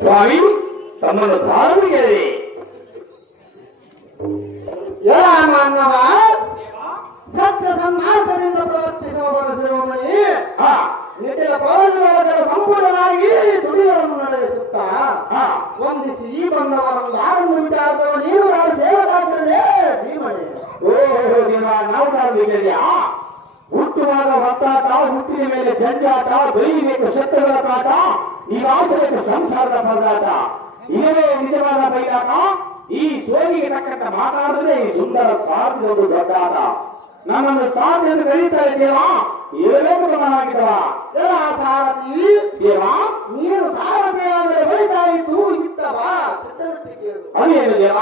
ಸ್ವಾಮಿ ತಮ್ಮನ್ನು ಧಾರ್ಮಿಕರೇ ಮಾನವ ಸತ್ಯ ಸನ್ಮಾರ್ಗದಿಂದ ಪ್ರವರ್ತಿಸುವವರಮಣಿ ನಿಟ್ಟಿನ ಪ್ರಯೋಜನಗಳ ಸಂಪೂರ್ಣವಾಗಿ ದುಡಿಗಳನ್ನು ನಡೆಸುತ್ತಾ ವಂದಿಸಿ ಈ ಬಂದವರನ್ನು ಯಾರನ್ನು ವಿಚಾರಿಸುವ ನೀವು ಯಾರು ಸೇವಕಾಗ್ರೇ ಭೀಮಣಿ. ಓಹೋ ದೇವ, ನಾವು ಧಾರ್ಮಿಕರಿಯಾ? ಹುಟ್ಟುವಾಗ ಹೊತ್ತಾಟ, ಹುಟ್ಟಿನ ಮೇಲೆ ಜಂಜಾಟ, ದೊಯ್ಯಬೇಕು ಶತ್ರುಗಳ ಕಾಟ, ನಿವಾಸಬೇಕು ಸಂಸಾರದ ಪರದಾಟ. ಇವೇ ನಿಜವಾದ ಬೈರಾಟ. ಈ ಸೋಲಿಗೆ ತಕ್ಕಂತ ಮಾತಾಡಿದ್ರೆ ಈ ಸುಂದರ ಸ್ವಾರ್ಥದ ದೊಡ್ಡಾಟ. ನಮ್ಮನ್ನು ಸಾಧ್ಯತೆ ಕರೀತಾರೆ ದೇವ. ಏಳಬೇಕು ಸಮಾನವಾಗಿದ್ದವ ಎಲ್ಲ ಸಾರಥಿ ದೇವ. ನೀನು ಸಾರಥಿ ಅಂದರೆ ಬಳಿತಾಯಿತು ಇತ್ತವ ಚಿತ್ತವಿಟ್ಟು ಕೇಳು. ಅದೇನು ದೇವ?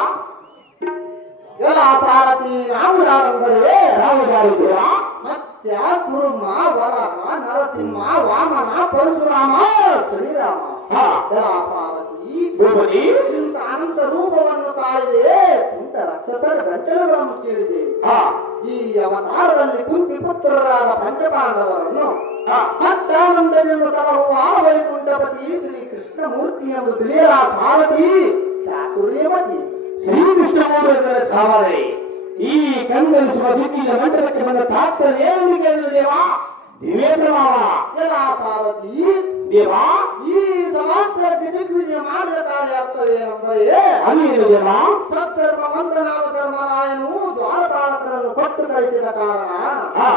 ಎಲ್ಲ ಸಾರಥಿ ನಾವು ಯಾರಂದರೆ ನಾವು ಯಾರು ದೇವ? ಮತ್ಸ್ಯ ಕುರುಮ ವರಮ ನರಸಿಂಹ ವಾಮನ ಪರಶುರಾಮ ಶ್ರೀರಾಮ. ಹಾ. ಎಲ್ಲ ಸಾರಥಿ ಭೂಪತಿ ಇಂಥ ಅನಂತ ರೂಪವನ್ನು ತಾಳಿದೆ ಇಂಥ ರಾಕ್ಷಸರ ಗಂಟಲುಗಳನ್ನು ಸೀಳಿದೆ. ಹಾ ಈ ಅವತಾರದಲ್ಲಿ ಕುಂತಿ ಪುತ್ರರಾದ ಪಂಚಪಾಂಡವರನ್ನು ಹಾ ಭಕ್ತಾನಂದದಿಂದ ಸಲಹುವ ವೈಕುಂಠಪತಿ ಶ್ರೀ ಕೃಷ್ಣಮೂರ್ತಿ ಎಂದು ತಿಳಿಯಲ ಸಾರಥಿ ಚಾತುರ್ಯವತಿ. ಶ್ರೀ ಕೃಷ್ಣಮೂರ್ತಿಗಳ ಧಾವರೆ ಈ ಕಣ್ಗಳಿಸುವ ದಿಕ್ಕಿನ ಮಂಟಪಕ್ಕೆ ಬಂದ ತಾತ್ಪರ್ಯ ಏನು ಕೇಳಿದ ದೇವ? ದಿವೇಂದ್ರ ಮಾವ ಎಲ್ಲ ಸಾರಥಿ ದೇವ. ಈ ಸಮಾಂತರಕ್ಕೆ ದಿಗ್ವಿಜಯ ಮಾಡಿದ ಕಾರ್ಯ ಅರ್ಥವೇನೆಂದರೆ ಅದೇನು ದೇವ? ಸತ್ಧರ್ಮ ವಂದನಾದ ಧರ್ಮರಾಯನು ದ್ವಾರಪಾಲಕರನ್ನು ಕೊಟ್ಟು ಕಳಿಸಿದ ಕಾರಣ ಹಾ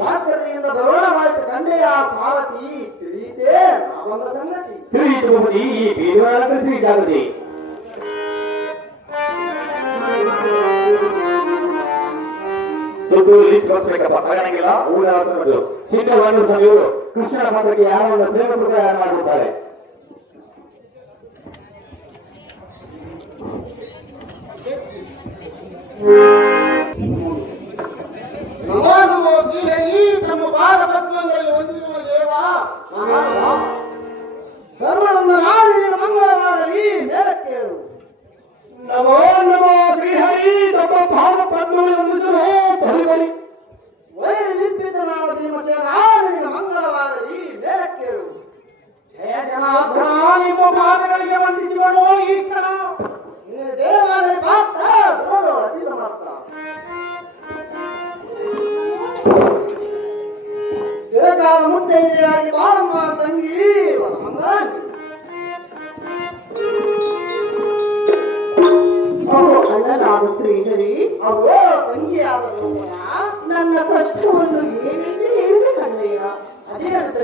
ಜಾಗ್ರತೆಯಿಂದ ಬರೋಣವಾಯಿತು ಕಂಡೆ ಆ ಸಾರಥಿ ತಿಳಿಯಿತೆ ನಾವೊಂದ ಸಂಗತಿ. ತಿಳಿಯಿತು ಭೂಪತಿ. ಈ ಬೀದಿವಾಳ ಶ್ರೀ ಜಾಗೃತಿ ದುಡ್ಡು ಲೀಸ್ಟ್ ಕಳಿಸ್ಬೇಕಪ್ಪ. ತಗೊಳಂಗಿಲ್ಲ. ಊರ ಸಿದ್ಧವನ್ನು ಸಭೆಯು ಕೃಷ್ಣನ ಪಾತ್ರಕ್ಕೆ ಯಾರನ್ನು ಪ್ರೇಮ ಪ್ರಕಾರ ಮಾಡುತ್ತಾರೆ. ನಮೋ ನಮೋ ಶ್ರೀಹರಿ ತಮ್ಮ ಪಾದ ಪದ್ಮಗಳಲ್ಲಿ ವಂದಿಸುವ ದೇವ ಧರ್ಮವನ್ನು ನಾಡಿನ ಮಂಗಳವಾಗಲಿ ಮೇಲಕ್ಕೇಳು. ನಮೋ ನಮೋ ಶ್ರೀಹರಿ ತಮ್ಮ ಭಾವ ಪದ್ಮಗಳು ಬರಿ ಬರಿ ವೈಲಿಪ್ಪಿತನಾದ ಭೀಮಸೇನ ನಾಡಿನ ಮಂಗಳವಾಗಲಿ ಮೇಲಕ್ಕೇಳು. ಜಯ ಜನಾರ್ದನ ನಿಮ್ಮ ಪಾದಗಳಿಗೆ ವಂದಿಸಿಕೊಂಡು ಈ ಕ್ಷಣ ನಿನ್ನ ದೇವರ ಪಾತ್ರ ಧ್ರುವದ ಅತಿ ಸಮರ್ಥ. ಚಿರಕಾಲ ಮುತ್ತೈದೆಯಾಗಿ ಬಾರಮ್ಮ ತಂಗಿ ಮಂಗಳಾಂಗಿ. ಅಣ್ಣನಾದ ಶ್ರೀಹರಿ ಅವೋ ತಂಗಿಯಾದ ರೂಪನ ನನ್ನ ಕಷ್ಟವನ್ನು ಏನೆಂದು ಹೇಳಿದೆ ಕಣ್ಣಯ್ಯ. ಅದೇ ಅಂತ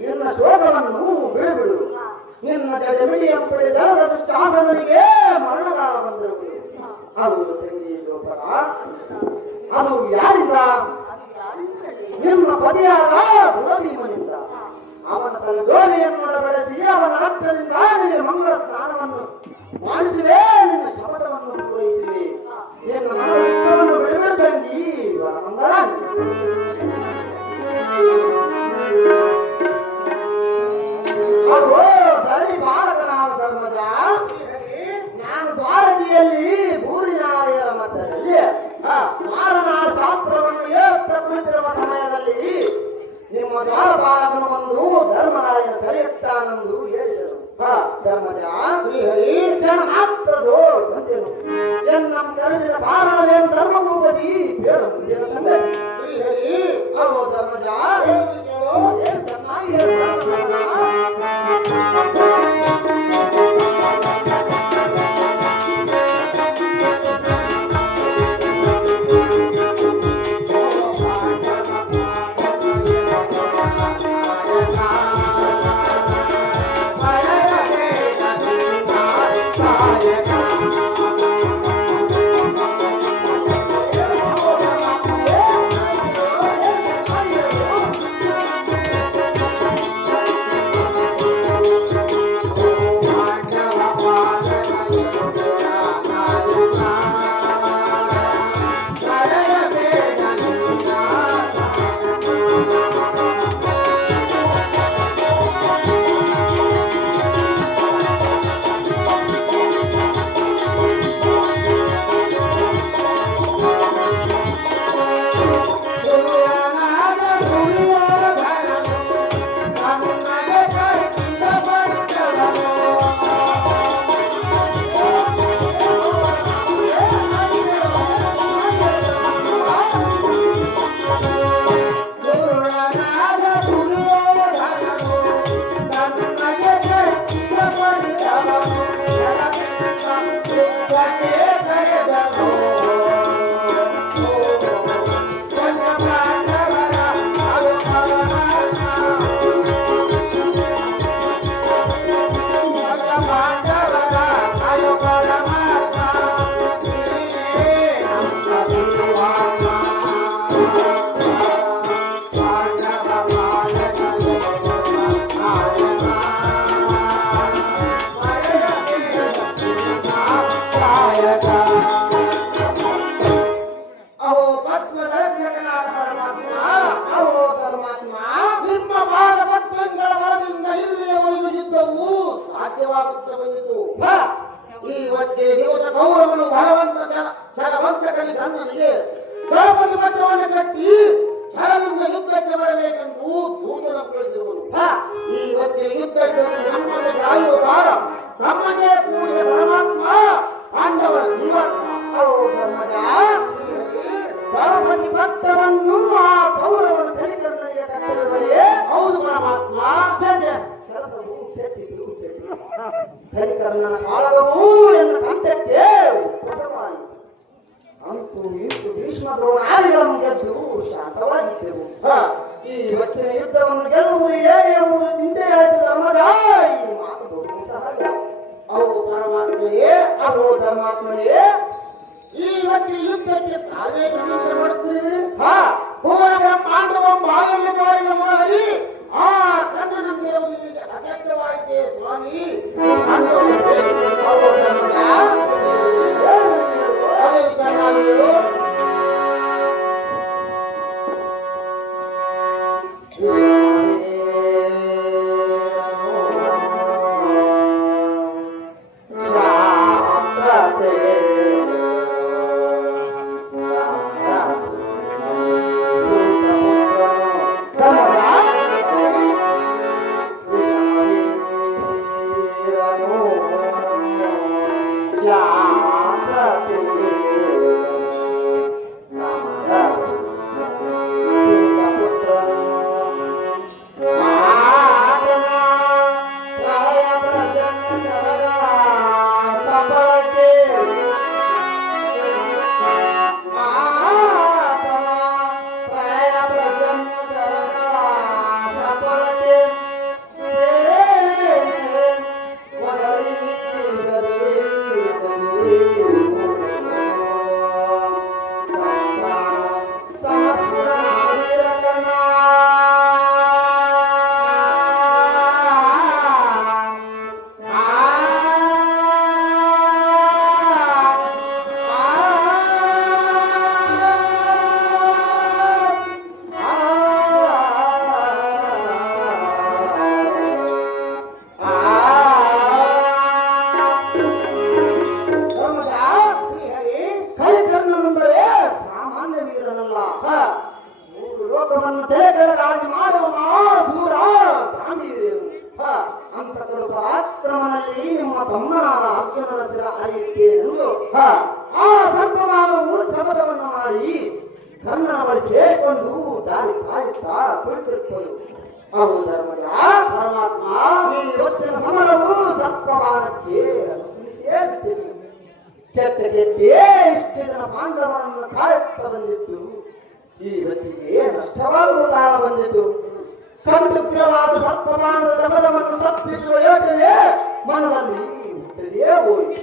ನಿನ್ನ ಶೋಕವನ್ನು ಬಿಡುಬಿಡು. ನಿನ್ನ ಜಡಮಿಡಿಯ ಪಡೆದ ಸಾಧನಿಗೆ ಮರಣಕಾಲ ಬಂದಿರುವುದು. ಹೌದು ತಂಗಿ ದ್ರೌಪದ, ಅದು ಯಾರಿಂದ? ನಿಮ್ಮ ಪತಿಯಾದ ಬುಡಭೀಮನಿಂದ. ಅವನ ತನ್ನ ಡೋಲೆಯನ್ನು ಬೆಳೆಸಿ ಅವನ ರಕ್ತದಿಂದ ನಿನಗೆ ಮಂಗಳ ಸ್ನಾನವನ್ನು ಮಾಡಿಸುವೆ, ನಿನ್ನ ಶಪಥವನ್ನು ಪೂರೈಸುವೆ. ನಿನ್ನ ಮನವನ್ನು ಬಿಡುಬಿಡು ತಂಗಿ ಮಂಗಳ. ಧರಣಿ ಬಾಲಕನಾದ ಧರ್ಮಜ, ನಾನು ದ್ವಾರಕೆಯಲ್ಲಿ ಭೂರಿನಾರಿಯರ ಮಧ್ಯದಲ್ಲಿ ಮಾರನ ಶಾಸ್ತ್ರವನ್ನು ಹೇಳುತ್ತಾ ಕುಳಿತಿರುವ ಸಮಯದಲ್ಲಿ ನಿಮ್ಮ ದ್ವಾರ ಬಾಲಕನು ಬಂದು ಧರ್ಮರಾಯನ ಕರೆಯುತ್ತಾನೆಂದು ಹೇಳಿದರು. ಧರ್ಮಜ ಕ್ಷಣ ಮಾತ್ರದೋ ಬಂದೆನು. ಎನ್ನಂ ಕರೆಸಿದ ಕಾರಣವೇನು ಧರ್ಮಭೂಪತಿ ಹೇಳು ಮುಂದಿನ ಸಂಗತಿ. ಅಲ್ಲೋ ಧರ್ಮಜ, ಚೆನ್ನಾಗಿ ಈ ಒತ್ತೆ ದಿವಸ ಗೌರವನು ಭಗವಂತ ಜಗವಂತಕನಿ ಕಣ್ಣನಿಗೆ ದ್ರೌಪದಿ ಪಟ್ಟವನ್ನು ಕಟ್ಟಿ ಛಲದಿಂದ ಯುದ್ಧಕ್ಕೆ ಬರಬೇಕೆಂದು ದೂತನ ಕಳಿಸಿರುವನು. ಈ ಒತ್ತಿನ ಯುದ್ಧಕ್ಕೆ ನಮ್ಮನ್ನು ಕಾಯುವ ಭಾರ ನಮ್ಮನ್ನೇ ಕೂಡಿದ ಪರಮಾತ್ಮ ಪಾಂಡವರ ಜೀವಾತ್ಮ. ಧರ್ಮಜ, ದ್ರೌಪದಿ ಭಕ್ತರನ್ನು ಆ ಕೌರವನ ಕಲಿಕಂದನಿಗೆ ಕಟ್ಟಿರುವರೇ? ಹೌದು ಪರಮಾತ್ಮ. ಕೆಲಸವು ಕೆಟ್ಟಿದ್ದು ಹರಿಕರ್ಣನ ಕಾಳಗವೂ ಎನ್ನ ಕಂಠಕ್ಕೆ ಉಪಟವಾಗಿ ಅಂತೂ ಇಂತು ಭೀಷ್ಮ ದ್ರೋಣಾದಿಗಳನ್ನು ಗೆದ್ದು ಶಾಂತವಾಗಿದ್ದೆವು. ಈ ಇವತ್ತಿನ ಯುದ್ಧವನ್ನು ಗೆಲ್ಲುವುದು ಹೇಗೆ ಎಂಬುದು ಚಿಂತೆಯಾಯಿತು ಧರ್ಮದ. ಈ ಮಾತು ಬಹು ಸಹಜ. ಅವು ಪರಮಾತ್ಮನೇ, ಅವು ಧರ್ಮಾತ್ಮನೇ. ಈ ಇವತ್ತಿನ ಯುದ್ಧಕ್ಕೆ ತಾವೇ ವಿಶೇಷ ಮಾಡುತ್ತೀರಿ. ಭುವನ ಬ್ರಹ್ಮಾಂಡವ ಬಾಯಲ್ಲಿ ಮಾಡಿದ ಮಾಡಿ ಆ ಕಣ್ಣನ ಮೇಲುವುದಕ್ಕೆ ಅಸತ್ಯವಾಯಿತೆ ಸ್ವಾಮಿ. Oh ಜಾಗ್ರತೆ ಲೋಕವನ್ನು ತೆರೆಗಾಗಿ ಮಾಡುವ ಮಹಾಸೂರ ಗಾಂಭೀರ್ಯನು ಅಂತ ಕೊಡುವ ಆಕ್ರಮಣದಲ್ಲಿ ನಿಮ್ಮ ತಮ್ಮನಾದ ಅರ್ಜುನನ ಶಿರ ಅರಿಯುತ್ತೆ ಎಂದು ಆ ಸರ್ಪಮಾನವು ಶಪಥವನ್ನು ಮಾಡಿ ಕಣ್ಣನ ಬಳಿ ಸೇರಿಕೊಂಡು ದಾರಿ ಕಾಯುತ್ತಾ ಕುಳಿತಿರುತ್ತದೆ. ಅವು ಧರ್ಮದ ಪರಮಾತ್ಮ ಈ ಇವತ್ತಿನ ಸಮರವು ಸರ್ಪಮಾನಕ್ಕೆ ಸೇರುತ್ತೇನೆ. ಕೆಟ್ಟ ಕೆಟ್ಟೇ ಇಷ್ಟು ಜನ ಪಾಂಡವರನ್ನು ಕಾಯುತ್ತಾ ಬಂದಿತ್ತು. ಈ ಹೊತ್ತಿಗೆ ನಷ್ಟವಾಗುವ ಕಾಲ ಬಂದಿತು. ಕಂಠುಗ್ರವಾದ ಸರ್ಪಮಾನದ ಶಪಥವನ್ನು ತಪ್ಪಿಸುವ ಯೋಚನೆ ಮನದಲ್ಲಿ ಹುಟ್ಟದೇ ಹೋಯಿತು.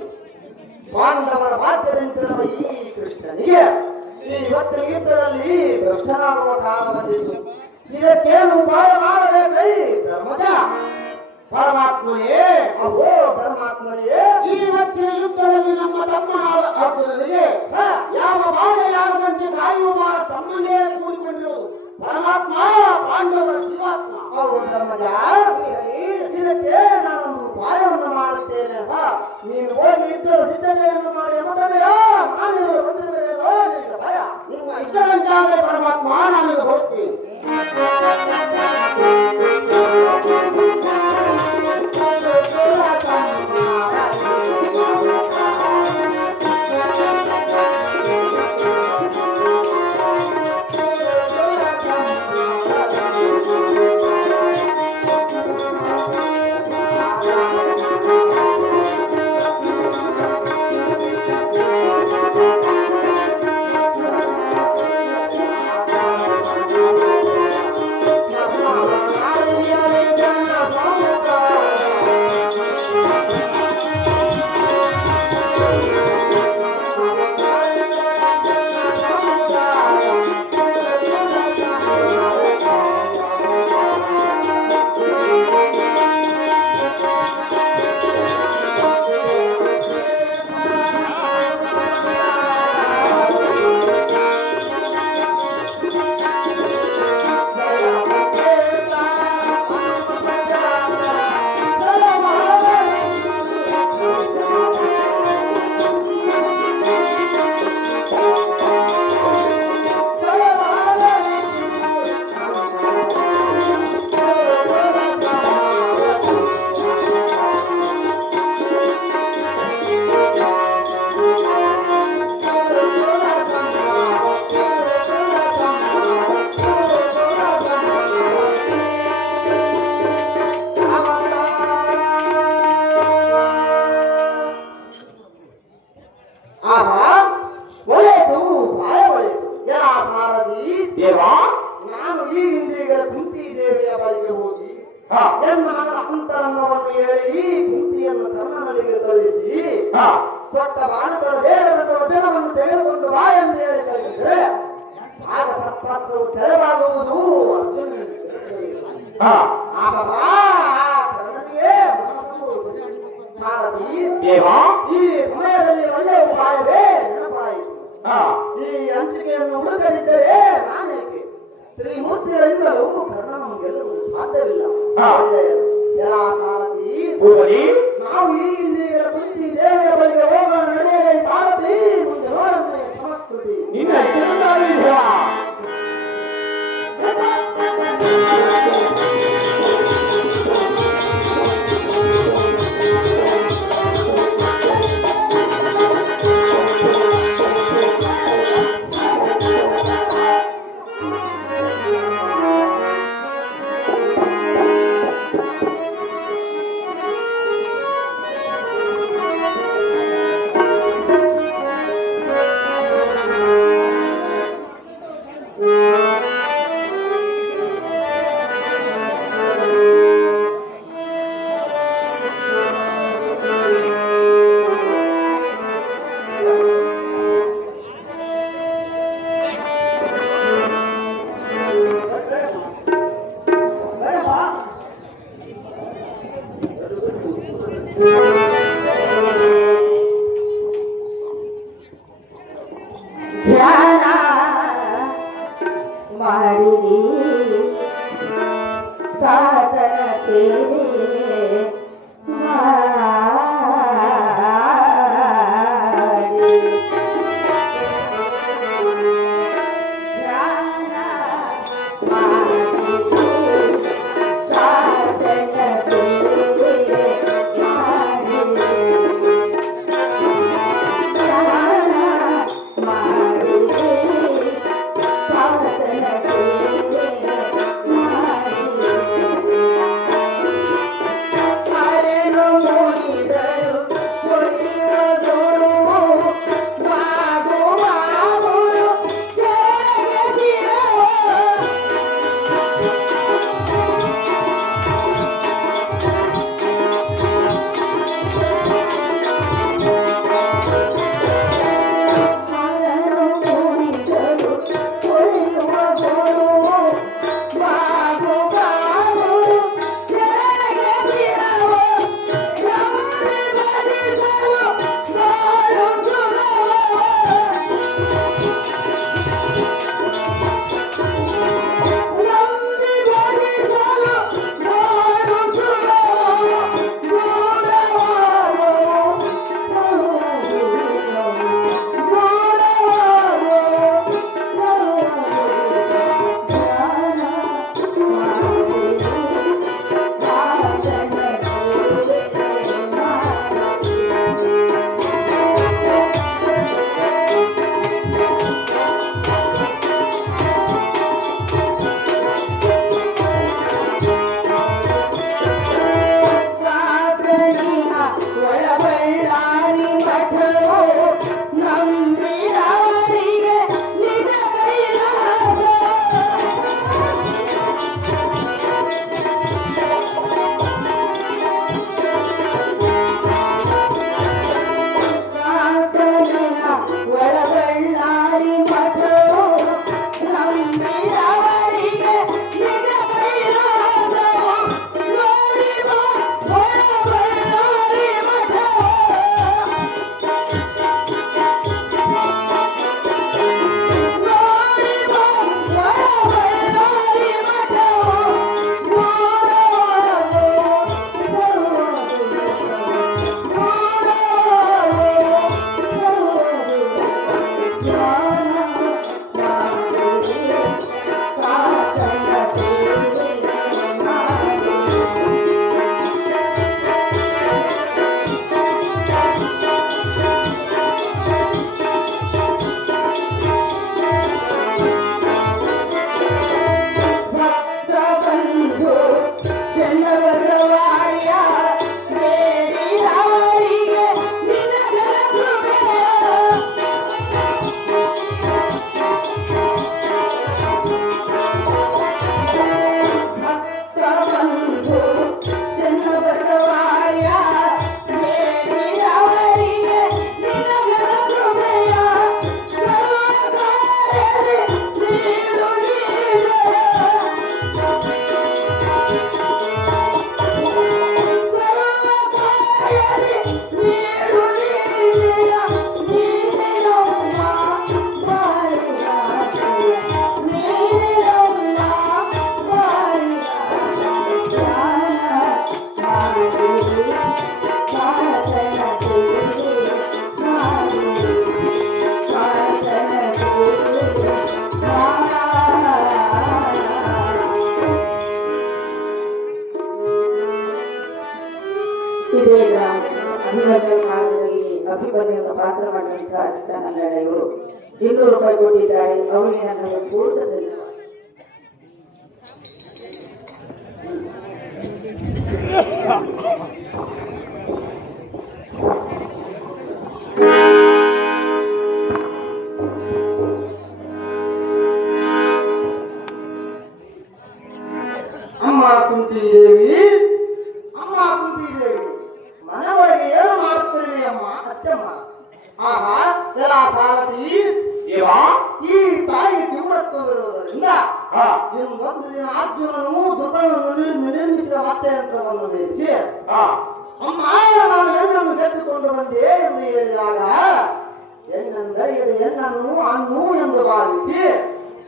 ಪಾಂಡವರ ಬಾಧ್ಯದಂತಿರುವ ಈ ಕೃಷ್ಣನಿಗೆ ಈ ಇವತ್ತಿನ ಯುದ್ಧದಲ್ಲಿ ಭ್ರಷ್ಟನಾಗುವ ಕಾಲ ಬಂದಿತು. ಇದಕ್ಕೇನು ಉಪಾಯ ಮಾಡಬೇಕೈ ಧರ್ಮಜ? ಪರಮಾತ್ಮನೇ ಅಹೋ ಧರ್ಮಾತ್ಮನೇ, ಈ ಇವತ್ತಿನ ಯುದ್ಧದಲ್ಲಿ ನಮ್ಮ ತಮ್ಮನಾದ ಅರ್ಜುನನಿಗೆ ಯಾವ ಬಾಧೆಯಾಗದಂತೆ ಕಾಯುವ ತಮ್ಮನೇ ಕೂಡಿಕೊಂಡಿರುವುದು ಪರಮಾತ್ಮ ಪಾಂಡವರ ಶಿವಾತ್ಮ. ಅಹೋ ಧರ್ಮಜ, ಇದಕ್ಕೆ ನಾನೊಂದು ಉಪಾಯವನ್ನು ಮಾಡುತ್ತೇನೆ. ನೀನು ಹೋಗಿ ಯುದ್ಧದ ಸಿದ್ಧತೆಯನ್ನು ಮಾಡಿ ಎಂಬುದನ್ನೆಯೋ ನಾನಿರುವ ತಂತ್ರಗಳೇನೋ ನಿನ್ನ ಭಯ. ನಿಮ್ಮ ಇಷ್ಟದಂತಾದರೆ ಪರಮಾತ್ಮ ನಾನಿಗೆ ಹೋಗ್ತೀನಿ. ನಾನು ಈ ಹಿಂದೆಗೆ ಕುಂತಿ ದೇವಿಯ ಬಳಿಗೆ ಹೋಗಿ ಜನ್ಮದ ಅಂತರಂಗವನ್ನು ಹೇಳಿ ಕುಂತಿಯನ್ನು ಕರ್ಣನಿಗೆ ಕಳಿಸಿ ಕೊಟ್ಟ ಬಾಣಗಳ ಬೇಡವೆಂದ ವಚನವನ್ನು ತೆಗೆದುಕೊಂಡು ಬಾ ಎಂದು ಹೇಳಿ ಕಳಿಸಿದ್ರೆ ಆಗ ಸರ್ಪಾತ್ರವು ತೆರವಾಗುವುದು ಅರ್ಜುನನಿಗೆ. ಈ ಸಮಯದಲ್ಲಿ ಒಳ್ಳೆಯ ಉಪಾಯವೇ ನೆನಪಾಯಿತು. ಈ ಅಂತಿಕೆಯನ್ನು ಹುಡುಕಲಿದ್ದರೆ ನಾನೇಕೆ ತ್ರಿಮೂರ್ತಿಗಳಿಂದಲೂ ಕರ್ಣನನ್ನು ಗೆಲ್ಲುವುದು ಸಾಧ್ಯವಿಲ್ಲ. ನಾವು ಈ ಹಿಂದೆ ಕುಂತಿ ದೇವಿಯ ಬಳಿಗೆ ಹೋಗೋಣ ನಡೆಯಲೇ ಸಾರಥಿ ಮುಂದೆ ನೋಡನ್ನು ಸಮರ್ಪತಿ ಧ್ಯಾನ ಮಾಡಿರಿ ತಾತನ ಸೇವೆ ಮಾಡಿ ಧ್ಯಾನ ಮಾಡಿರಿ ತಾತನ ಸೇವೆ ಮಾಡಿ ಇದೇ ಅಭಿಮನ್ಯು ಕಾಲದಲ್ಲಿ ಅಭಿಮನ್ಯುವನ್ನು ಪಾತ್ರ ಮಾಡಿದಂತಹ ಅಚ್ಯುತಾನಂದ ಇವರು 200 ರೂಪಾಯಿ ಕೊಟ್ಟಿದ್ದಾರೆ. ಅವರಿಗೆ ನನ್ನ ಪೂರ್ಣ ಧನ್ಯವಾದ. ಅಮ್ಮ ಕುಂತಿದೇವಿ, ಅಮ್ಮ ಕುಂತಿದೇವಿ, ಮನವರಿಗೆ ಏನು ಮಾಡುತ್ತೀರಿ ಅಮ್ಮ ಅತ್ತಮ್ಮ? ಆಹಾ ಎಲ್ಲ ಭಾರತಿ ಈ ತಾಯಿ ಕಿವುಡತ್ವವಿರುವುದರಿಂದ ಇನ್ನೊಂದು ದಿನ ಅರ್ಜುನನು ದುರ್ಗನನ್ನು ನಿರ್ಮಿಸಿದ ವಾದ್ಯಯಂತ್ರವನ್ನು ಧರಿಸಿ ಅಮ್ಮ ಎತ್ತಿಕೊಂಡು ಬಂದೆ ಎಂದು ಹೇಳಿದಾಗ ಹೆಣ್ಣಂದರಿಯದ ಹೆಣ್ಣನ್ನು ಹಣ್ಣು ಎಂದು ಭಾವಿಸಿ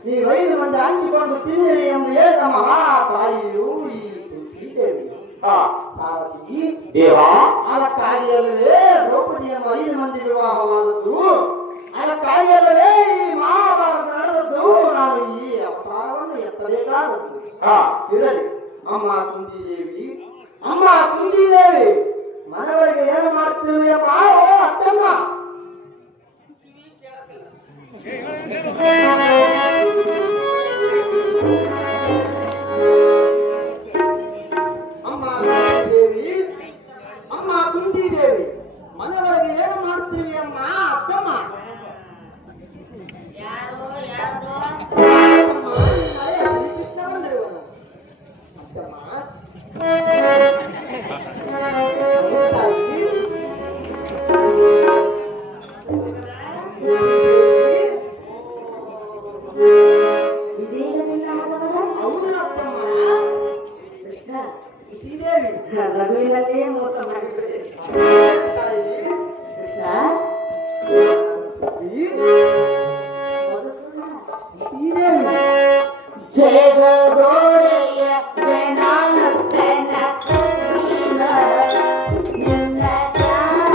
ನೀವು 5 ಮಂದಿ ಹಂಚಿಕೊಂಡು ತಿನ್ನಿರಿ ಎಂದು ಹೇಳಿದ ಮಹಾ ತಾಯಿಯು ಈ ಕುಂತಿದೇವಿ. ಅದಕ್ಕಾಗಿಯಲ್ಲವೇ ದ್ರೌಪದಿಯನ್ನು 5 ಮಂದಿ ವಿವಾಹವಾದದ್ದು, ಅದಕ್ಕಾಗಿಯಲ್ಲವೇ ಈ ಮಹಾಭಾರತ ನಡೆದದ್ದು, ನಾನು ಈ ಅವತಾರವನ್ನು ಎತ್ತಬೇಕಾದದ್ದು. ಇರಲಿ ಅಮ್ಮ ಕುಂತಿದೇವಿ, ಅಮ್ಮ ಕುಂತಿದೇವಿ, ಮನೆಯೊಳಗೆ ಏನು ಮಾಡ್ತಿರುವೆಯಮ್ಮ? ಓ ಅತ್ತಮ್ಮ. ಅಮ್ಮ ಕುಂತಿದೇವಿ, ಅಮ್ಮ ಕುಂತಿದೇವಿ, ಮನೆಯೊಳಗೆ ಏನು ಮಾಡ್ತೀವಿ ಅಮ್ಮ? ಅತ್ತಮ್ಮ. ಅತ್ತಮ್ಮ, ನಾಳೆ ಶ್ರೀಕೃಷ್ಣ ಬಂದಿರುವನು. ಅತ್ತಮ್ಮ, ತಾಯಿ, ಹೌದು ಅತ್ತಮ್ಮ. ಕುಂತಿದೇವಿ, ರಘುವಿನಲ್ಲೇ ಮೋಸ ಮಾಡಿದ್ರೆ ತಾಯಿ, ಕುಂತಿದೇವಿ, ಜಗದೊಡೆಯ ಜನಾರ್ದನ ನೀನ ನಿನ್ನ ಧ್ಯಾನ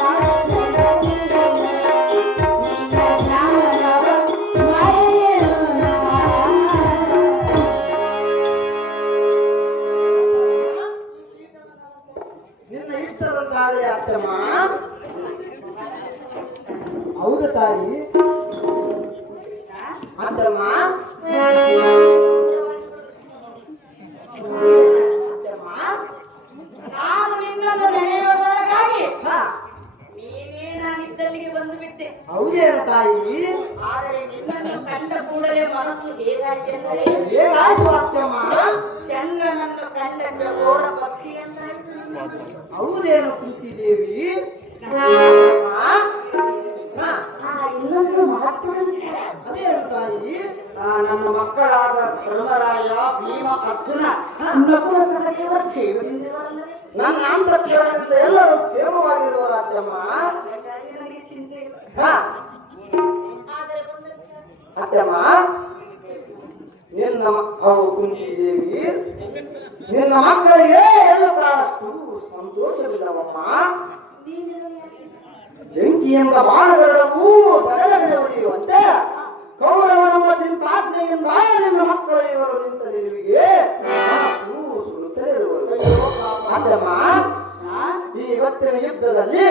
Yeah. ಅತ್ತಮ್ಮ. ಹೌದು ತಾಯಿ ಅತ್ತಮ್ಮ. ನಾನು ನಿನ್ನನ್ನು ನೆನೆಯುವುದರೊಳಗಾಗಿ ನೀನೇ ನಾನಿದ್ದಲ್ಲಿಗೆ ಬಂದು ಬಿಟ್ಟೆ. ಹೌದೇನು ತಾಯಿ? ಆದರೆ ನಿನ್ನನ್ನು ಕಂಡ ಕೂಡಲೇ ಮನಸ್ಸು ಹೇಗಾಯ್ತು ಎಂದರೆ ಹೇಗಾಯ್ತು ಅತ್ತಮ್ಮ? ಚಂದ್ರನನ್ನು ಕಂಡ ಚಕೋರ ಪಕ್ಷಿ ಎಂದಾಯ್ತು. ಹೌದೇನು ಕುಂತಿದೇವಿ? ಇನ್ನೊಂದು ಮಹತ್ವದ ವಿಚಾರ. ಅದೇನು ತಾಯಿ? ನನ್ನ ಮಕ್ಕಳಾದ ಧರ್ಮರಾಯ, ಭೀಮ, ಅರ್ಜುನ, ನಕುಲ ಸಹದೇವರ ಕ್ಷೇಮದಿಂದಿರುವರಲ್ಲವೇ? ನನ್ನ ಅಂತಃಕರಣದಿಂದ ಎಲ್ಲರೂ ಕ್ಷೇಮವಾಗಿರುವ ಅತ್ತಮ್ಮ. ನನಗೆ ಚಿಂತೆ ಇಲ್ಲ. ಆದರೆ ಬಂದ ವಿಚಾರ ಅತ್ತಮ್ಮ, ನಿನ್ನ ಮಕ್ಕಳು ಕುಂತಿದೇವಿ, ನಿನ್ನ ಮಕ್ಕಳಿಗೆ ಎಲ್ಲ ಕಾಲಷ್ಟು ಸಂತೋಷವಿಲ್ಲವಮ್ಮ. ಬೆಂಕಿಯಿಂದ ಬಾಣಗಳೆಲ್ಲವೂ ತಲೆಯುವಂತೆ ಕೌರವನಮ್ಮ ಚಿಂತಾಜ್ಞೆಯಿಂದ ನಿನ್ನ ಮಕ್ಕಳ ಇವರು ನಿಂತ ನಿಲುವಿಗೆ ಸುಡುತ್ತಲೇ ಇರುವರು. ಅತ್ತಮ್ಮ, ಈ ಇವತ್ತಿನ ಯುದ್ಧದಲ್ಲಿ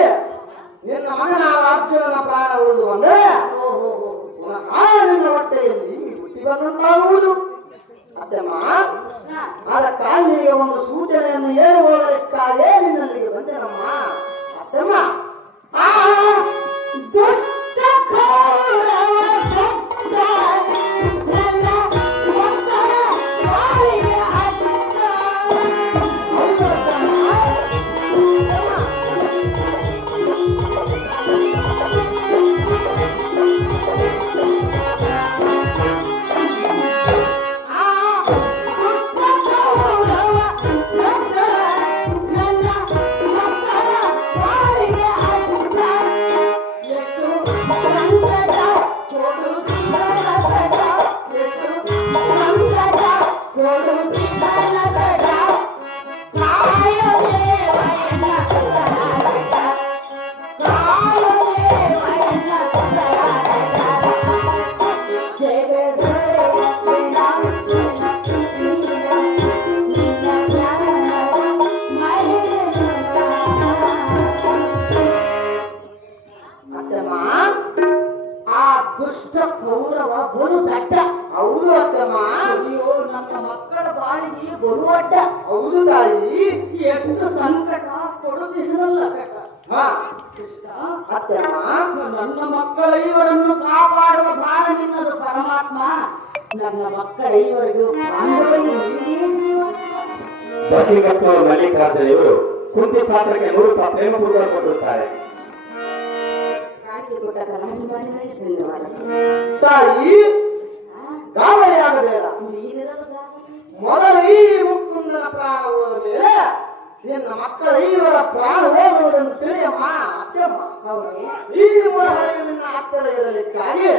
ನಿನ್ನ ಮಗನಾದ ಅರ್ಜುನನ ಪ್ರಾಣ ಉಳಿದು ಬಂದರೆ ನಿನ್ನ ಹೊಟ್ಟೆಯಲ್ಲಿ ಹುಟ್ಟಿ ಬಂದಂತಾಗುವುದು. ಅತ್ತಮ್ಮ, ಅದಕ್ಕಾಗಿ ನಿನಗೆ ಒಂದು ಸೂಚನೆಯನ್ನು ಹೇಳುವುದಕ್ಕಾಗೇ ನಿನ್ನಲ್ಲಿಗೆ ಬಂದೆನಮ್ಮ. ಅತ್ತಮ್ಮ, ದುಷ್ಟ ಕೌರವ ಶಬ್ದ ನನ್ನ ಮಕ್ಕಳ ಬಾಯಿಗೆ ಅಡ್ಡ. ದುಷ್ಟ ಕೌರವ ಬಲು ದಡ್ಡ. ಹೌದು ಅತ್ತಮ್ಮ. ಅಯ್ಯೋ, ನನ್ನ ಮಕ್ಕಳ ಬಾಳಿಗೆ ಬಲು ಅಡ್ಡ. ಹೌದು ತಾಯಿ. ಎಷ್ಟು ಸಂಕಟ ಕೊಡುವುದಿಲ್ಲ ಕಟ. ಅತ್ತಮ್ಮ, ನನ್ನ ಮಕ್ಕಳ ಇವರನ್ನು ಕಾಪಾಡುವ ಭಾರ ನಿನ್ನದು ಪರಮಾತ್ಮ. ನನ್ನ ಮಕ್ಕಳ ಇವರಿಗೂ ಪಾಂಡವರಿಗೆ ನೀನೇ ಜೀವ. ಬಸಲಿಕಟ್ಟು ಮಲ್ಲಿಕಾರ್ಜುನ ಇವರು ಕುಂತಿ ಪಾತ್ರಕ್ಕೆ 100 ರೂಪಾಯಿ ಪ್ರೇಮಪೂರ್ವಕ ಕೊಟ್ಟಿರುತ್ತಾರೆ. ತಾಯಿ, ಗಾಬರಿಯಾಗಬೇಡ. ಮೊದಲು ಈ ಮುಕುಂದನ ಪ್ರಾಣ ಹೋದ ಮೇಲೆ ನಿನ್ನ ಮಕ್ಕಳ ಇವರ ಪ್ರಾಣ ಹೋಗುವುದನ್ನು ತಿಳಿಯಮ್ಮ. ಅತ್ತಮ್ಮ, ಈ ಮೊದಲು ನಿನ್ನ ಹತ್ತಿರ ಇರಲಿಕ್ಕಾಗಿ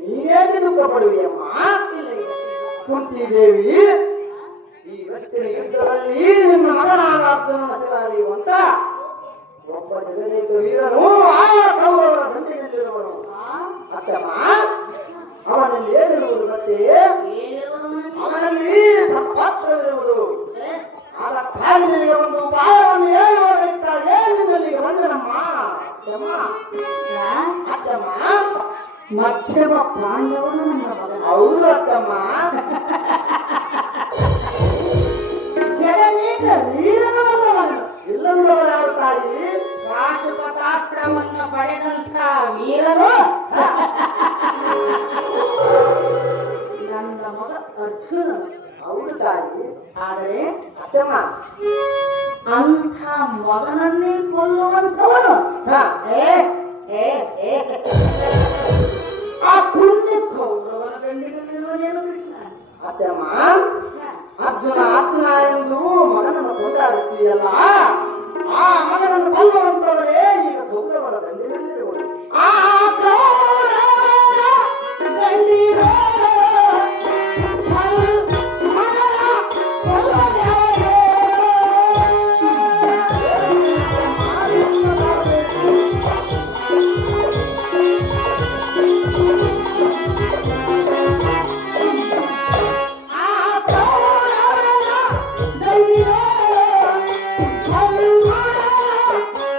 ನೀನೇ ದುಃಖ ಪಡುವೆಯಮ್ಮ. ಕುಂತಿದೇವಿ, ಈ ವ್ಯಕ್ತಿಯ ಯುದ್ಧದಲ್ಲಿ ನಿನ್ನ ಮಗನಾದ ಅರ್ಜುನನ ಶಿವಾರಿಯುವಂತ ಒಬ್ಬ ಜಗದೇಕ ವೀರನು ಆ ಕೌರವರ ದಂಡಿನಲ್ಲಿರುವನು. ಅತ್ತಮ್ಮ, ಅವನಲ್ಲಿ ಏನಿರುವುದು ಗೊತ್ತೇ? ಅವನಲ್ಲಿ ಸತ್ಪಾತ್ರವಿರುವುದು. ಅದಕ್ಕಾಗಿ ನಿನಗೆ ಒಂದು ಉಪಾಯವನ್ನು ಹೇಳುವುದಕ್ಕಾಗಿ ನಿನ್ನಲ್ಲಿಗೆ ಬಂದನಮ್ಮ. ಅತ್ತಮ್ಮ, ಅತ್ತಮ್ಮ, ಮಧ್ಯಮ ಪಾಂಡವನು ನನ್ನ ಮಗ. ಹೌದು ಅತ್ತಮ್ಮ. ಜಗದೇಕ ವೀರನು ನನ್ನ ಮಗನು. ಇಲ್ಲಂದವರು ಯಾರು ತಾಯಿ? ಪಾಶುಪತಾಸ್ತ್ರವನ್ನು ಪಡೆದಂತ ವೀರನು ನನ್ನ ಮಗ ಅರ್ಜುನ. ಹೌದು ತಾಯಿ. ಆದರೆ ಅತ್ತಮ್ಮ, ಅಂಥ ಮಗನನ್ನೇ ಕೊಲ್ಲುವಂಥವನು ಏ ಏ ಏ ಆ ಪುಣ್ಯ ಕೌರವನ ಗಂಡಿನಲ್ಲಿರುವನೇನು ಕೃಷ್ಣ. ಅತ್ತಮ್ಮ, ಅರ್ಜುನ ಅರ್ಜುನ ಎಂದು ಮಗನನ್ನು ಕೊಂಡಾಡುತ್ತೀಯಲ್ಲ, ಆ ಮಗನನ್ನು ಕೊಲ್ಲುವಂತವರೇ ಈಗ ಕೌರವರ ದಂಡಿನಲ್ಲಿರುವುದು. ಆ ಕೌರವನ ಗಂಡಿರೋ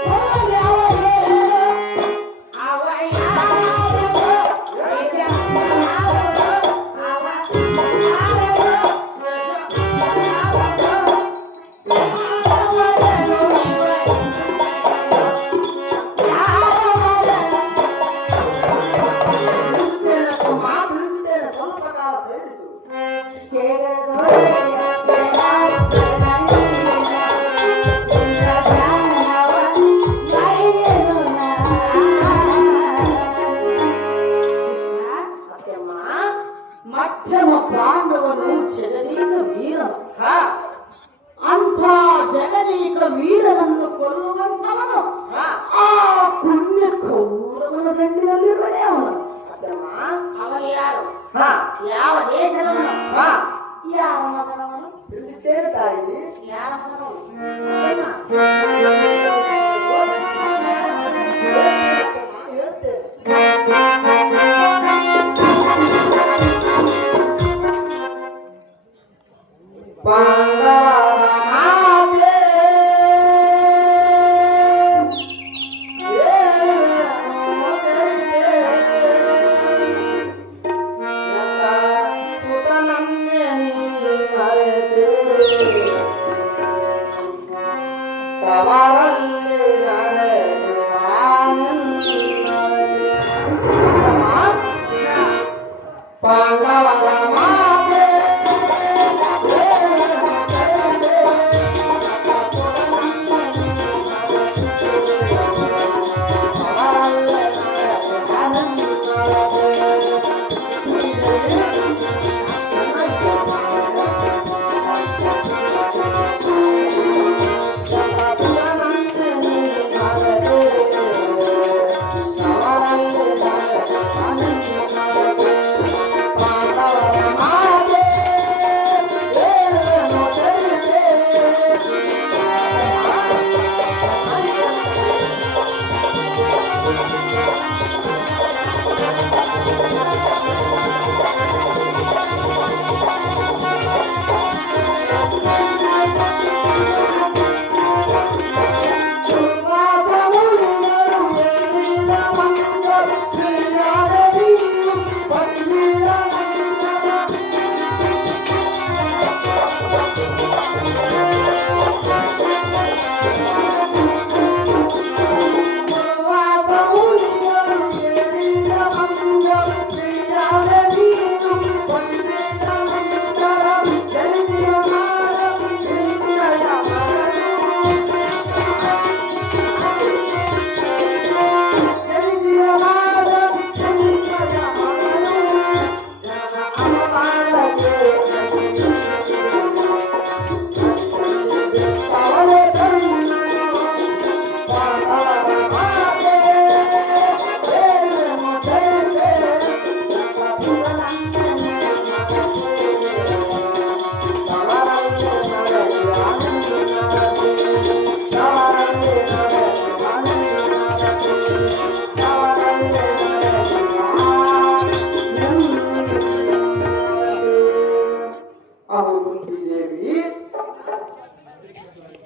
Oh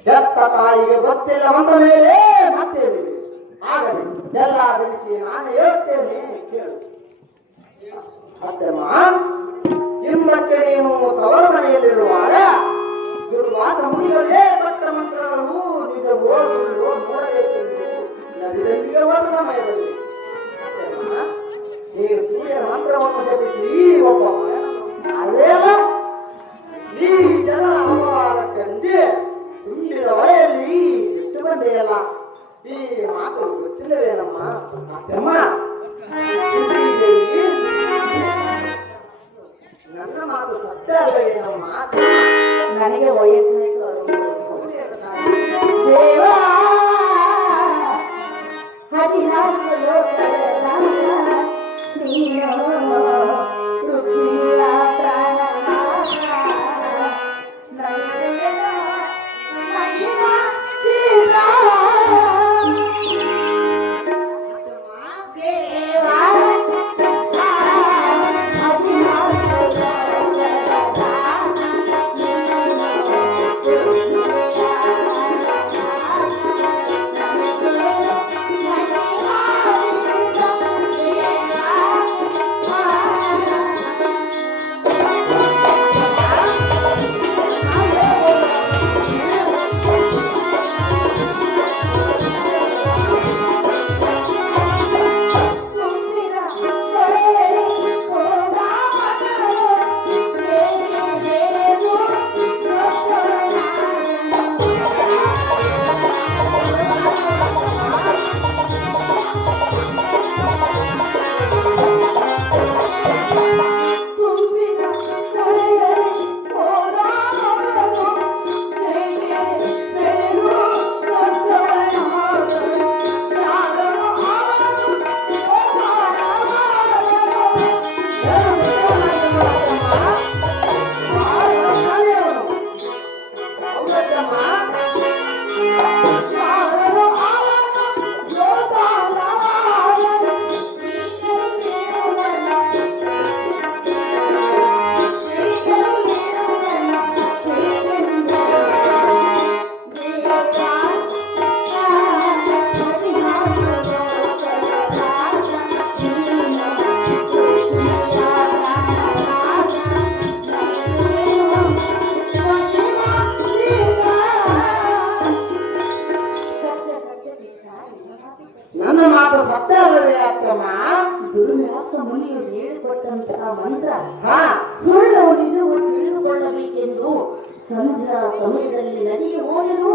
ಹೆತ್ತ ತಾಯಿಗೆ ಗೊತ್ತಿಲ್ಲ ಅಂದ ಮೇಲೆ ಮತ್ತೆ ಆಗಲಿ ಎಲ್ಲ ಬಿಡಿಸಿ ನಾನು ಹೇಳ್ತೇನೆ ಕೇಳು. ಅತ್ತಮ್ಮ, ಹಿಂದಕ್ಕೆ ನೀನು ತವರ ಮನೆಯಲ್ಲಿರುವಾಗ ದುರ್ವಾಸ ಮುನಿಗಳೇ ಕೊಟ್ಟ ಮಂತ್ರಗಳು ನಿಜವೋ ಸುಳ್ಳೋ ನೋಡಬೇಕೆಂದು ನದಿದಂಡಿಗೆ ಹೋದ ಸಮಯದಲ್ಲಿ ಅತ್ತಮ್ಮ, ನೀನು ಸೂರ್ಯನ ಮಂತ್ರವನ್ನು ಜಪಿಸಿ ಒಬ್ಬ ಅದೇಲ್ಲ ಈ ಜನ ಅಪವಾದ ಕಂಜಿ ತುಂಬಿದ ವರೆಯಲ್ಲಿ ಬಿಟ್ಟು ಬಂದೆಯಲ್ಲ. ಈ ಮಾತು ಗೊತ್ತಿಲ್ಲವೇನಮ್ಮ ಅತ್ತಮ್ಮ? ನನ್ನ ಮಾತು ಸತ್ಯ ಅಲ್ಲವೇನಮ್ಮ? ನನಗೆ ವಯಸ್ಸಾಯಿತು ದೇವ 14 ಲೋಕದ ನೀನು ತೃಪ್ತಿಯ ಪ್ರಾಣನಾಥ ನನ್ನ ಮಾತು ಸತ್ಯ ಅಲ್ಲವೇ ಅತ್ತಮ್ಮ? ದುರ್ವ್ಯಾಸ ಮುನಿಯು ಹೇಳಿಕೊಟ್ಟಂತಹ ಮಂತ್ರ ಹಾ, ಸುಳ್ಳು ನಿಜವು ತಿಳಿದುಕೊಳ್ಳಬೇಕೆಂದು ಸಂಧ್ಯಾ ಸಮಯದಲ್ಲಿ ನದಿಗೆ ಹೋಗಲು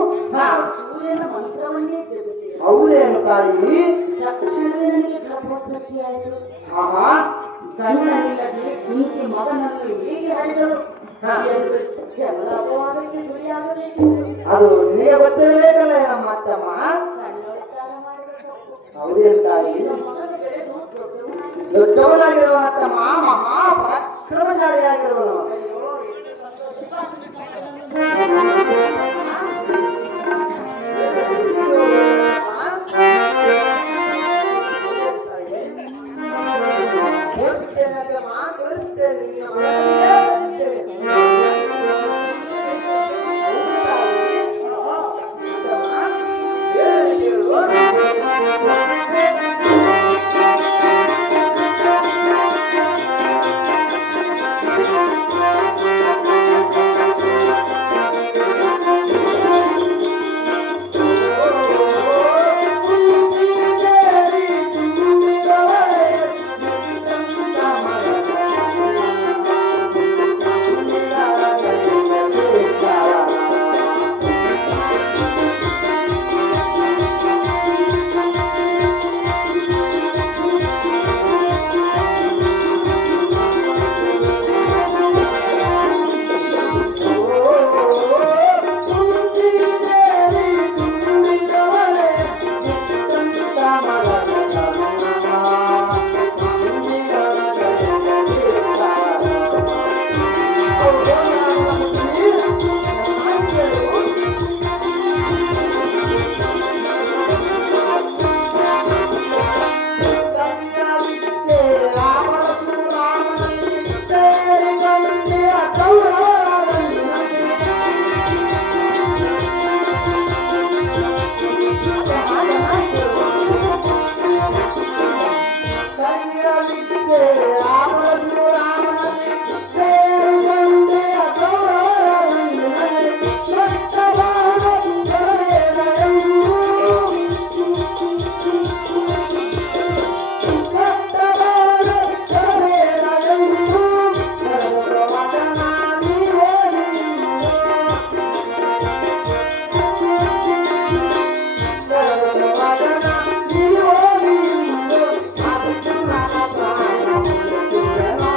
ಸೂರ್ಯನ ಮಂತ್ರವನ್ನೇ ಜಪಿಸಿದೆ. ಹೌದೇನು ತಾಯಿ? ತಕ್ಷಣವೇ ನನಗೆ ಗರ್ಭೋತ್ಪತ್ತಿ ಆಯಿತು. ಆಹಾ, ಗಂಡನಿಲ್ಲದೆ ಕುಂತಿ ಮಗನನ್ನು ಹೇಗೆ ಹಡೆದರು ಎಂದು ಜಗಳವಾದಕ್ಕೆ ಗುರಿಯಾಗಬೇಕು. ಅದು ನಿನಗೆ ಗೊತ್ತಿರಬೇಕಲ್ಲ ನಮ್ಮ ಅತ್ತಮ್ಮ. ಸಣ್ಣವರಿದ್ದಾಗ ಮಾಡಿದ ತಪ್ಪು. ಹೌದೇನು ತಾಯಿ? ಮಗನು ಬೆಳೆದು ದೊಡ್ಡವನಾಗಿ ದೊಡ್ಡವನಾಗಿರುವ ಅತ್ತಮ್ಮ ಮಹಾ ಪರಾಕ್ರಮಶಾಲಿಯಾಗಿರುವನು. ಅಯ್ಯೋ, ಎಷ್ಟು ಸಂತೋಷ. ತೋರಿಸುತ್ತೇನೆ ಅತ್ತಮ್ಮ, ತೋರಿಸುತ್ತೇನೆ. ನಿನ್ನ ಮಗನಿಗೆ ತೋರಿಸುತ್ತೇನೆ. ಹೌದು ತಾಯಿ. ಅತ್ತಮ್ಮ,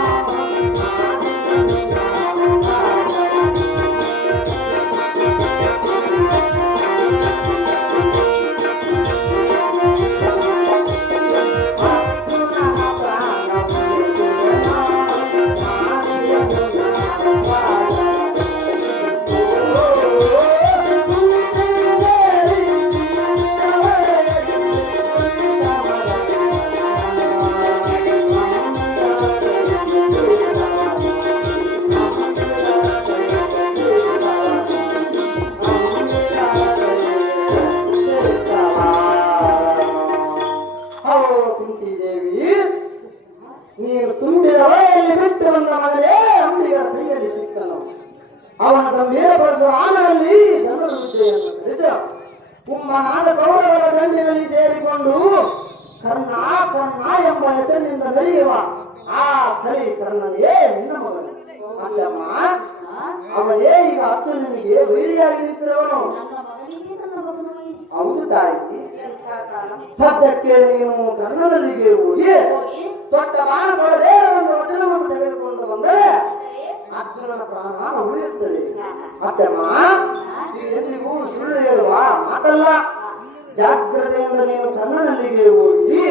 ನೀನು ತುಂಬಿದ ವಯಲಿ ಬಿಟ್ಟು ಬಂದ ಮಗನೇ ಅಂಬಿಗರ ಕೈಯಲ್ಲಿ ಸಿಕ್ಕನು. ಅವನ ಗಂಭೀರ ಪರಶುರಾಮನಲ್ಲಿ ಜನರು ವಿದ್ಯೆಯನ್ನು ಕಲಿತ ಕುಂಭನಾದ ಕೌರವರ ದಂಡಿನಲ್ಲಿ ಸೇರಿಕೊಂಡು ಕರ್ಣ ಕರ್ಣ ಎಂಬ ಹೆಸರಿನಿಂದ ಬೆರೆಯುವ ಆ ಕಲಿ ಕರ್ಣನೇ ನಿನ್ನ ಮಗನು. ಅಲ್ಲಮ್ಮ, ಅವನೇ ಈಗ ಅರ್ಜುನನಿಗೆ ವೈರಿಯಾಗಿ ನಿಂತಿರುವನು. ಹೌದು ತಾಯಿ. ಸದ್ಯಕ್ಕೆ ನೀನು ಕರ್ಣನಲ್ಲಿಗೆ ಹೋಗಿ ದೊಡ್ಡ ಬಾಣಗೊಳ್ಳದೆ ಒಂದು ವಚನವನ್ನು ತೆಗೆದುಕೊಂಡು ಬಂದರೆ ಅರ್ಜುನನ ಪ್ರಾಣ ಉಳಿಯುತ್ತದೆ. ಅತ್ತಮ್ಮ, ಇದು ಎಂದಿಗೂ ಸುಳ್ಳು ಹೇಳುವ ಮಾತಲ್ಲ. ಜಾಗ್ರತೆಯಿಂದ ನೀನು ಕರ್ಣನಲ್ಲಿಗೆ ಹೋಗಿ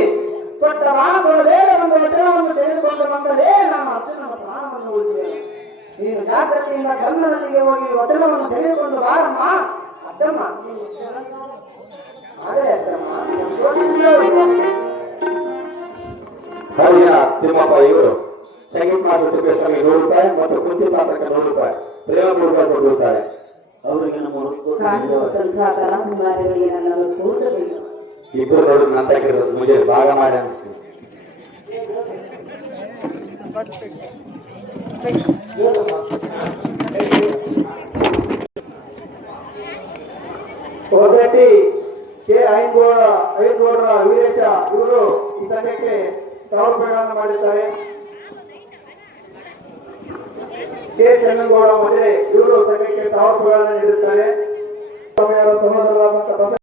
ದೊಡ್ಡ ಬಾಣಗೊಳ್ಳದೆ ಒಂದು ವಚನವನ್ನು ತೆಗೆದುಕೊಂಡು ಬಂದರೆ ನಾನು ಅರ್ಜುನನ ಪ್ರಾಣವನ್ನು ಉಳಿಸುವೆ. ನೀನು ಜಾಗ್ರತೆಯಿಂದ ಕರ್ಣನಲ್ಲಿಗೆ ಹೋಗಿ ವಚನವನ್ನು ತೆಗೆದುಕೊಂಡು ಬಾರಮ್ಮ. ಅತ್ತಮ್ಮ, ಅದೇ ಅತ್ತಮ್ಮ, ಹರಿಯ ತಿಮ್ಮಪ್ಪ ಇವರು ಸಂಗೀತ ಮಾಸ್ಟರ್ ತಿಪ್ಪೇಸ್ವಾಮಿ 100 ರೂಪಾಯಿ ಮತ್ತು ಕುಂತಿ ಪಾತ್ರಕ್ಕೆ 100 ರೂಪಾಯಿ ಪ್ರೇಮ ರೂಪಾಯಿ ಕೊಟ್ಟಿರುತ್ತಾರೆ. ಅವರಿಗೆ ನಮ್ಮ ಕಾಣುವಂತಹ ಕಲಾಭಿಮಾನಿಗಳಿಗೆ ನನ್ನ ತೋರಿಸಬೇಕು. ಇಬ್ಬರು ನೋಡಿ ನಂತ ಮುಜೆ ಭಾಗ ಮಾಡಿ ಅನಿಸ್ತೀನಿ. ಸೋದರಟಿ ಕೆ ಐಗೋಡ್ರ ವೀರೇಶ ಇವರು ಈ ಸಂಘಕ್ಕೆ 1000 ರೂಪಾಯಿಗಳನ್ನು ಮಾಡಿದ್ದಾರೆ. ಕೆ ಚೆನ್ನಗೌಡ ಮದುವೆ ಇವರು ಸಂಘಕ್ಕೆ 1000 ರೂಪಾಯಿಗಳನ್ನು ನೀಡಿರುತ್ತಾರೆ. ಸಹೋದರರಾದಂತಹ